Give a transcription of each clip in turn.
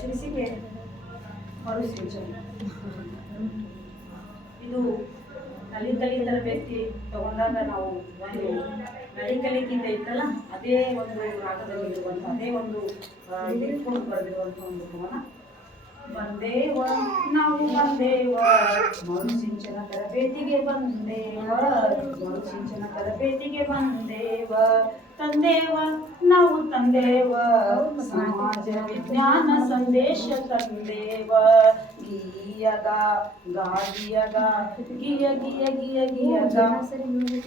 ಶೀರ್ಷಿಕೆ ಮರುಸಿಂಚನ. ಇದು ಕಲಿತಲಿ ತರಬೇತಿ ತಗೊಂಡಾಗ ನಾವು ಒಂದು ಮೆಡಿಕಲಿಕ್ಕಿಂತ ಇತ್ತಲ್ಲ, ಅದೇ ಒಂದು ರಾಗದಲ್ಲಿ ಇರುವಂಥ ಅದೇ ಒಂದು ಇಟ್ಕೊಂಡು ಬರೆದಿರುವಂಥ ಒಂದು ಕವನ. ಬಂದೇವ ನಾವು ಬಂದೇವ ಮರುಸಿಂಚನ ತರಬೇತಿಗೆ ಬಂದೇವ, ಮರುಸಿಂಚನ ತರಬೇತಿಗೆ ಬಂದೇವ, ತಂದೇವ ನಾವು ತಂದೇವ ಸಮಾಜ ವಿಜ್ಞಾನ ಸಂದೇಶ ತಂದೇವ. ಗೀಯಗ ಗಾಗಿಯಗ ಗಿಯ ಗಿಯ ಗಿಯ ಗಿಯಗ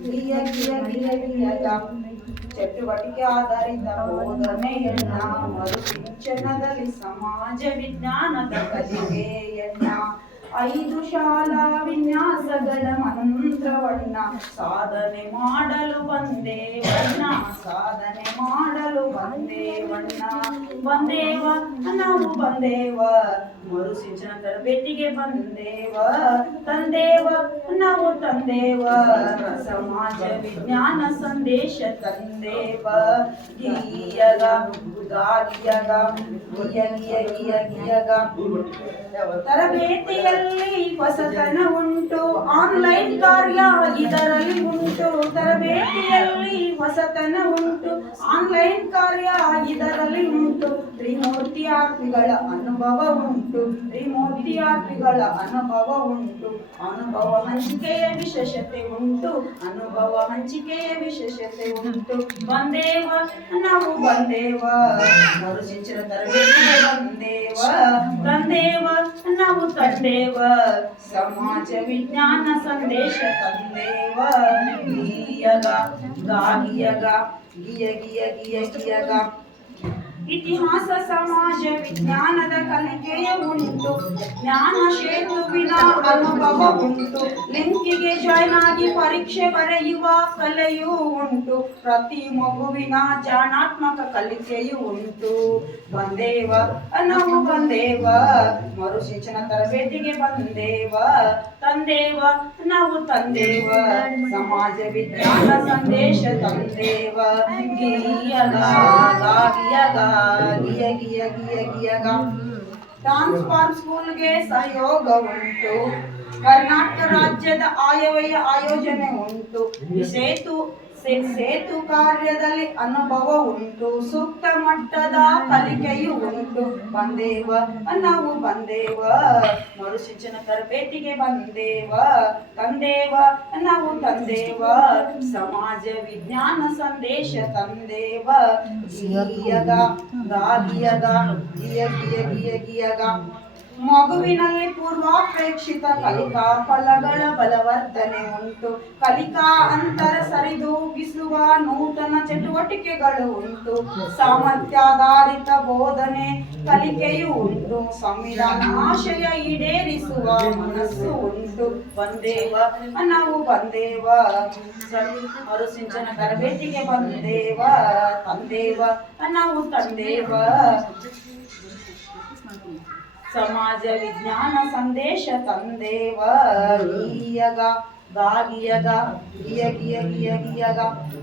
ಗಿಯ ಗಿಯ ಗಿಯ ಗಿಯಗ ಚಟುವಟಿಕೆ ಆಧಾರಿತ ಬೋಧನೆಯನ್ನ ಮರುಸಿಂಚನದಲ್ಲಿ ಸಮಾಜ ವಿಜ್ಞಾನದ ಕಲಿಕೆಯನ್ನ 5 ಶಾಲಾ ವಿನ್ಯಾಸಗಳ ಮಂತ್ರವನ್ನ ಸಾಧನೆ ಮಾಡಲು ಬಂದೇವಣ್ಣ, ಸಾಧನೆ ಮಾಡಲು ಬಂದೇವಣ್ಣ. ಬಂದೇವ ನಾವು ಬಂದೇವ ಮರುಸಿಂಚನ ತರಬೇತಿಗೆ ಬಂದೇವ, ತಂದೇವ ನಾವು ತಂದೇವ ಸಮಾಜ ವಿಜ್ಞಾನ ಸಂದೇಶ ತಂದೇವ. ಗೀಯಗ ಗಾಗಿಯಗ ಗಿಯ ಗಿಯ ಗಿಯ ಗಿಯಗ ತರಬೇತಿಯಲ್ಲಿ ಹೊಸತನ ಉಂಟು, ಆನ್ಲೈನ್ ಕಾರ್ಯ ಇದರಲ್ಲಿ ಉಂಟು. ತರಬೇತಿಯಲ್ಲಿ ಹೊಸತನ ಉಂಟು, ಆನ್ಲೈನ್ ಕಾರ್ಯ ಇದರಲ್ಲಿ ಉಂಟು. ತ್ರಿಮೂರ್ತಿಯಾತ್ರಿಗಳ ಅನುಭವ ಉಂಟು, ತ್ರಿಮೂರ್ತಿಯಾತ್ರಿಗಳ ಅನುಭವ ಉಂಟು. ಅನುಭವ ಹಂಚಿಕೆಯ ವಿಶೇಷತೆ ಉಂಟು, ಅನುಭವ ಹಂಚಿಕೆಯ ವಿಶೇಷತೆ ಉಂಟು. ಬಂದೇವ ನಾವು ಬಂದೇವ ಮರುಸಿಂಚನ ತರಬೇತಿಗೆ ಬಂದೇವ, ತಂದೇವ ನಾವು ತಂದೇವ ಸಮಾಜ ವಿಜ್ಞಾನ ಸಂದೇಶ ತಂದೇವ. ಗೀಯಗ ಗಾಗಿಯಗ ಗಿಯ ಗಿಯ ಗಿಯ ಗಿಯಗ ಇತಿಹಾಸ ಸಮಾಜ ವಿಜ್ಞಾನದ ಕಲಿಕೆಯ ಉಂಟು, ಜ್ಞಾನ ಸೇತುವಿನ ಅನುಭವ ಉಂಟು. ಲಿಂಕಿಗೆ ಜಾಯ್ನ್ ಆಗಿ ಪರೀಕ್ಷೆ ಬರೆಯುವ ಕಲೆಯೂ ಉಂಟು, ಪ್ರತಿ ಮಗುವಿನ ಜಾಣಾತ್ಮಕ ಕಲಿಕೆಯೂ ಉಂಟು. ಬಂದೇವ ನಾವು ಬಂದೇವ ಮರುಸಿಂಚನ ತರಬೇತಿಗೆ ಬಂದೇವ, ತಂದೇವ ನಾವು ತಂದೇವ ಸಮಾಜ ವಿಜ್ಞಾನ ಸಂದೇಶ ತಂದೇವ. ಗೀಯಗ ಗಾಗಿಯಗ ಗಿಯ ಗಿಯ ಗಿಯ ಗಿಯಗ ಟ್ರಾನ್ಸ್ಫಾರ್ಮ್ ಸ್ಕೂಲ್ಗೆ ಸಹಯೋಗ ಉಂಟು, ಕರ್ನಾಟಕ ರಾಜ್ಯದ ಆಯವ್ಯಯ ಆಯೋಜನೆ ಉಂಟು. ಸೇತು ಕಾರ್ಯದಲ್ಲಿ ಅನುಭವ ಉಂಟು, ಸೂಕ್ತ ಮಟ್ಟದ ಕಲಿಕೆಯೂ ಉಂಟು. ಬಂದೇವ ನಾವು ಬಂದೇವ ಮರುಸಿಂಚನ ತರಬೇತಿಗೆ ಬಂದೇವ, ತಂದೇವ ನಾವು ತಂದೇವ ಸಮಾಜ ವಿಜ್ಞಾನ ಸಂದೇಶ ತಂದೇವ. ಗೀಯಗ ಗಾಗಿಯಗ ಗಿಯ ಗಿಯ ಗಿಯ ಗಿಯಗ ಮಗುವಿನಲ್ಲಿ ಪೂರ್ವಾಪೇಕ್ಷಿತ ಕಲಿಕಾ ಫಲಗಳ ಬಲವರ್ಧನೆ ಉಂಟು, ಕಲಿಕಾ ಅಂತರ ಸರಿದೂಗಿಸುವ ನೂತನ ಚಟುವಟಿಕೆಗಳು ಉಂಟು. ಸಾಮರ್ಥ್ಯಾಧಾರಿತ ಬೋಧನೆ ಕಲಿಕೆಯೂ ಉಂಟು, ಸಂವಿಧಾನ ಆಶಯ ಈಡೇರಿಸುವ ಮನಸ್ಸು ಉಂಟು. ಬಂದೇವ ನಾವು ಬಂದೇವ ಮರುಸಿಂಚನ ತರಬೇತಿಗೆ ಬಂದೇವ, ತಂದೇವ ನಾವು ತಂದೇವ ಸಮಾಜ ವಿಜ್ಞಾನ ಸಂದೇಶ ತಂದೇವ. ಗೀಯಗ ಗಾಗಿಯಗ ಗಿಯ ಗಿಯ ಗಿಯ ಗಿಯಗ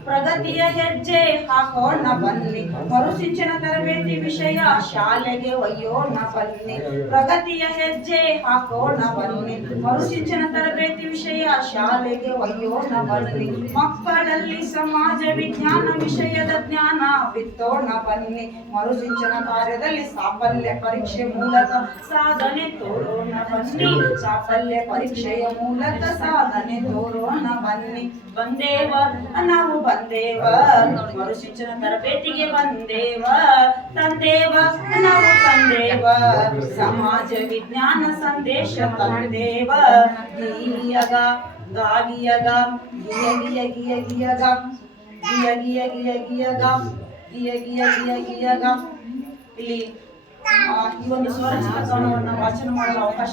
ಪ್ರಗತಿಯ ಹೆಜ್ಜೆ ಹಾಕೋಣ ಬನ್ನಿ, ಮರುಸಿಂಚನ ತರಬೇತಿ ವಿಷಯ ಶಾಲೆಗೆ ಒಯ್ಯೋಣ ಬನ್ನಿ. ಪ್ರಗತಿಯ ಹೆಜ್ಜೆ ಹಾಕೋಣ ಬನ್ನಿ, ಮರುಸಿಂಚನ ತರಬೇತಿ ವಿಷಯ ಶಾಲೆಗೆ ಒಯ್ಯೋಣ ಬನ್ನಿ. ಮಕ್ಕಳಲ್ಲಿ ಸಮಾಜ ವಿಜ್ಞಾನ ವಿಷಯದ ಜ್ಞಾನ ಬಿತ್ತೋಣ ಬನ್ನಿ, ಮರುಸಿಂಚನ ಕಾರ್ಯದಲ್ಲಿ ಸಾಫಲ್ಯ ಪರೀಕ್ಷೆ ಮೂಲಕ ಸಾಧನೆ ತೋರೋಣ ಬನ್ನಿ, ಸಾಫಲ್ಯ ಪರೀಕ್ಷೆಯ ಮೂಲಕ ಸಾಧನೆ ತೋರೋಣ ಬನ್ನಿ. ಬಂದೇವ ನಾವು ಬಂದೇವ ಮರುಸಿಂಚನ ತರಬೇತಿಗೆ ಬಂದೇವ, ತಂದೇವ ನಾವು ತಂದೇವ ಸಮಾಜ ವಿಜ್ಞಾನ ಸಂದೇಶ ತಂದೇವ. ಗೀಯಗ ಗಾಗಿಯಗ ಗಿಯ ಗಿಯ ಗಿಯ ಗಿಯಗ ಗಿಯ ಗಿಯ ಗಿಯ ಗಿಯಗ ಗಿಯ ಗಿಯ ಗಿಯ ಗಿಯಗ. ಇಲ್ಲಿ ಈ ಒಂದು ಸ್ವರಚಿತ ಕವನವನ್ನು ವಾಚನ ಮಾಡಲು ಅವಕಾಶ